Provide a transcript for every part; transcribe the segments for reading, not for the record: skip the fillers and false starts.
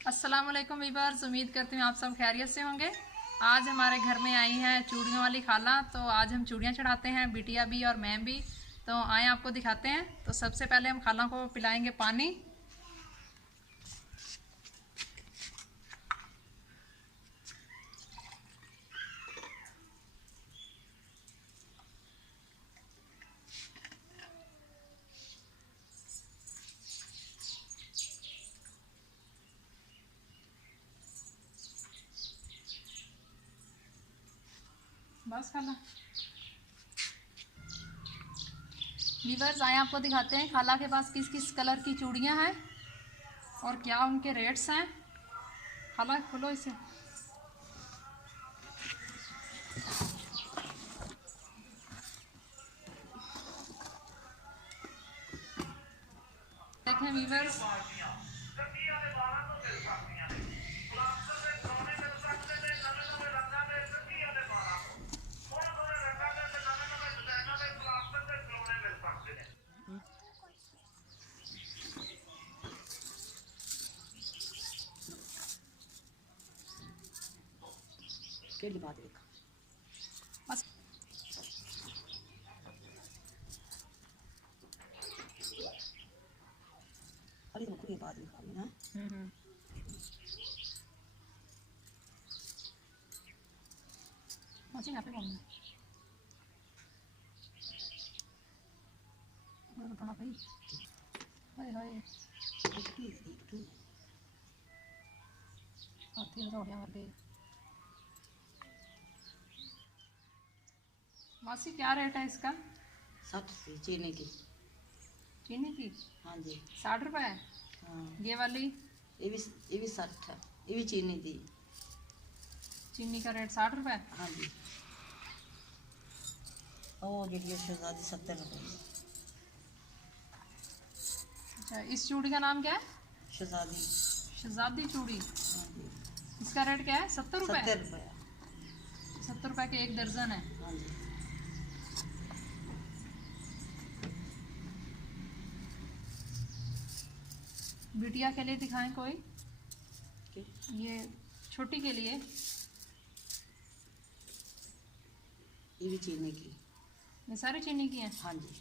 अस्सलाम वालेकुम वीवर्स, उम्मीद करती हूँ आप सब खैरियत से होंगे। आज हमारे घर में आई हैं चूड़ियों वाली खाला, तो आज हम चूड़ियाँ चढ़ाते हैं, बिटिया भी और मैं भी। तो आए आपको दिखाते हैं। तो सबसे पहले हम खाला को पिलाएंगे पानी। बस खाला। वीवर्स, आए आपको दिखाते हैं खाला के पास किस किस कलर की चूड़ियाँ हैं और क्या उनके रेट्स हैं। खाला खोलो इसे। देखें वीवर्स, केली बात एक बस अरे तो कोई बात नहीं ना। मची यहाँ पे बोलना बताना भाई। हाय हाय, हाथी हो गया वहाँ पे। मासी, क्या रेट है इसका? 60 चीनी की। चीनी की हाँ जी। 60 रुपये है। हाँ, ये वाली ये भी 60 है। ये भी चीनी दी। चीनी का रेट 60 रुपये। हाँ जी। और जी शहजादी 70 रुपये। अच्छा, इस चूड़ी का नाम क्या है? शहजादी। शहजादी चूड़ी। हाँ जी। इसका रेट क्या है? 70 रुपये। 70 रुपये। 70 रुपये के एक दर्जन है। हाँ जी। बिटिया के लिए दिखाएं कोई। के? ये छोटी के लिए। ये भी चीनी की। ये सारी चीनी की हैं। हाँ जी।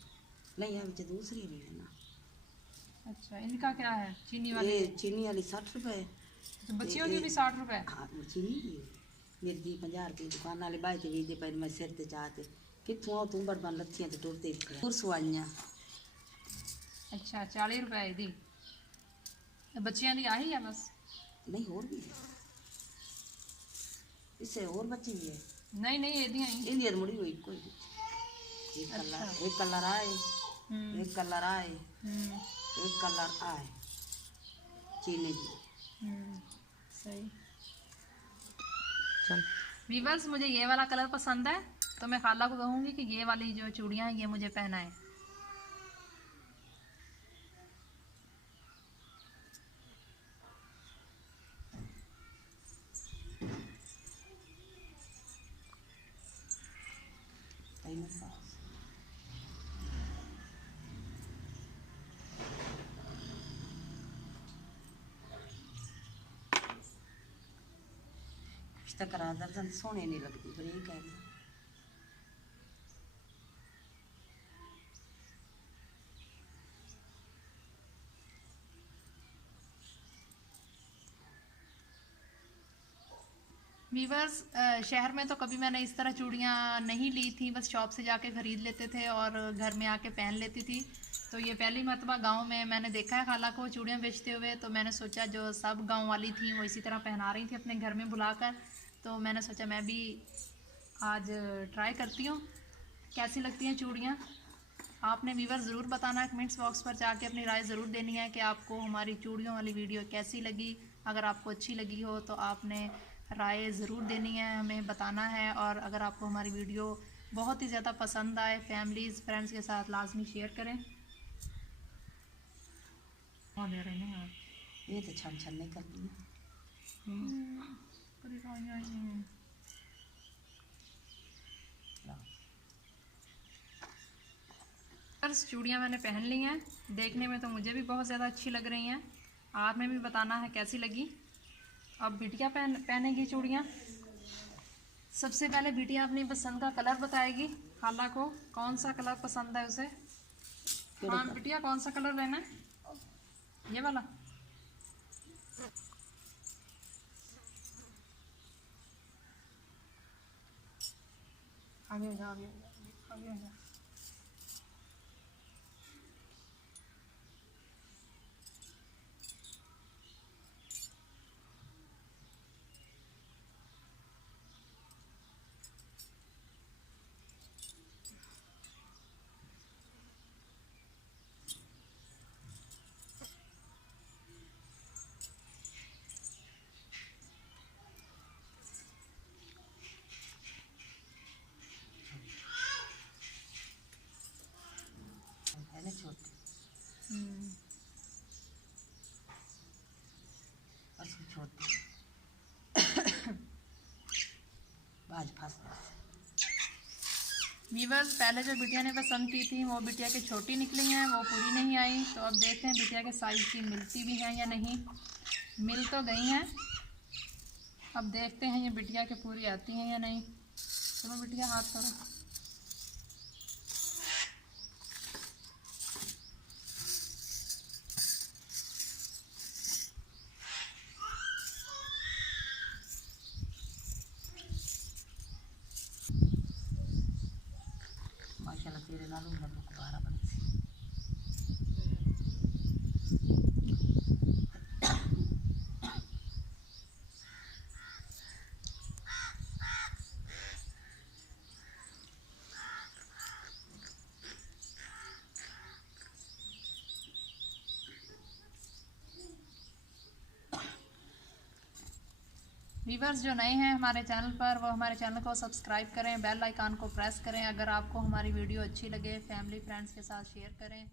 नहीं, अभी तो दूसरी नहीं है ना। अच्छा, इनका क्या है? चीनी वाली ये चीनी वाली 60 रुपये। तो बच्चियों की भी 60 रुपये। हाँ, चीनी की मेरी दी 50 रुपये दुकान वाले बाई ते वीदे पर मैं सिर ते चाहते कितों आओ तू बड़ लत्थियां ते टुरते टुर सवाइयां। अच्छा, 40 रुपये दी। बच्चियां दी आही है बस? नहीं, और भी है, इससे और बच्ची भी है। नहीं नहीं, ये दी आई। इंडियन मुड़ी हुई कोई एक कलर अच्छा। एक कलर आए हम्म एक कलर आए हम्म एक कलर आए चीनी की। सही। चल वीवर्स, मुझे ये वाला कलर पसंद है, तो मैं खाला को कहूँगी कि ये वाली जो चूड़ियाँ हैं ये मुझे पहनाएं। तक दर्जन सोने नहीं लगती पर ये कहना वीवर्स, शहर में तो कभी मैंने इस तरह चूड़ियाँ नहीं ली थी, बस शॉप से जाके ख़रीद लेते थे और घर में आके पहन लेती थी। तो ये पहली मर्तबा गांव में मैंने देखा है खाला को चूड़ियाँ बेचते हुए। तो मैंने सोचा जो सब गांव वाली थी वो इसी तरह पहना रही थी अपने घर में बुलाकर, तो मैंने सोचा मैं भी आज ट्राई करती हूँ कैसी लगती हैं चूड़ियाँ। आपने वीवर ज़रूर बताना है, कमेंट्स बॉक्स पर जाके अपनी राय ज़रूर देनी है कि आपको हमारी चूड़ियों वाली वीडियो कैसी लगी। अगर आपको अच्छी लगी हो तो आपने राय ज़रूर देनी है, हमें बताना है। और अगर आपको हमारी वीडियो बहुत ही ज़्यादा पसंद आए, फैमिलीज़ फ्रेंड्स के साथ लाजमी शेयर करें। और दे रहे हैं ये तो छन छन नहीं करती है। चूड़ियाँ मैंने पहन ली हैं, देखने में तो मुझे भी बहुत ज़्यादा अच्छी लग रही हैं। आपने भी बताना है कैसी लगी। अब बिटिया पहनेगी चूड़ियाँ। सबसे पहले बिटिया अपनी पसंद का कलर बताएगी खाला को, कौन सा कलर पसंद है उसे। हाँ बिटिया, कौन सा कलर लेना है? ये वाला। आगे हो जा, आगे हो जा, आगे हो जा। पहले छोटी और छोटी बाज फंस। वीवर्स, पहले जो बिटिया ने पसंद की थी वो बिटिया की छोटी निकली हैं, वो पूरी नहीं आई। तो अब देखते हैं बिटिया के साइज़ की मिलती भी हैं या नहीं। मिल तो गई हैं, अब देखते हैं ये बिटिया के पूरी आती हैं या नहीं। चलो बिटिया, हाथ करो। माशाल्लाह तेरे नाल उम्र को बारा बन सी। व्यूवर्स जो नए हैं हमारे चैनल पर, वो हमारे चैनल को सब्सक्राइब करें, बेल आइकन को प्रेस करें। अगर आपको हमारी वीडियो अच्छी लगे, फैमिली फ्रेंड्स के साथ शेयर करें।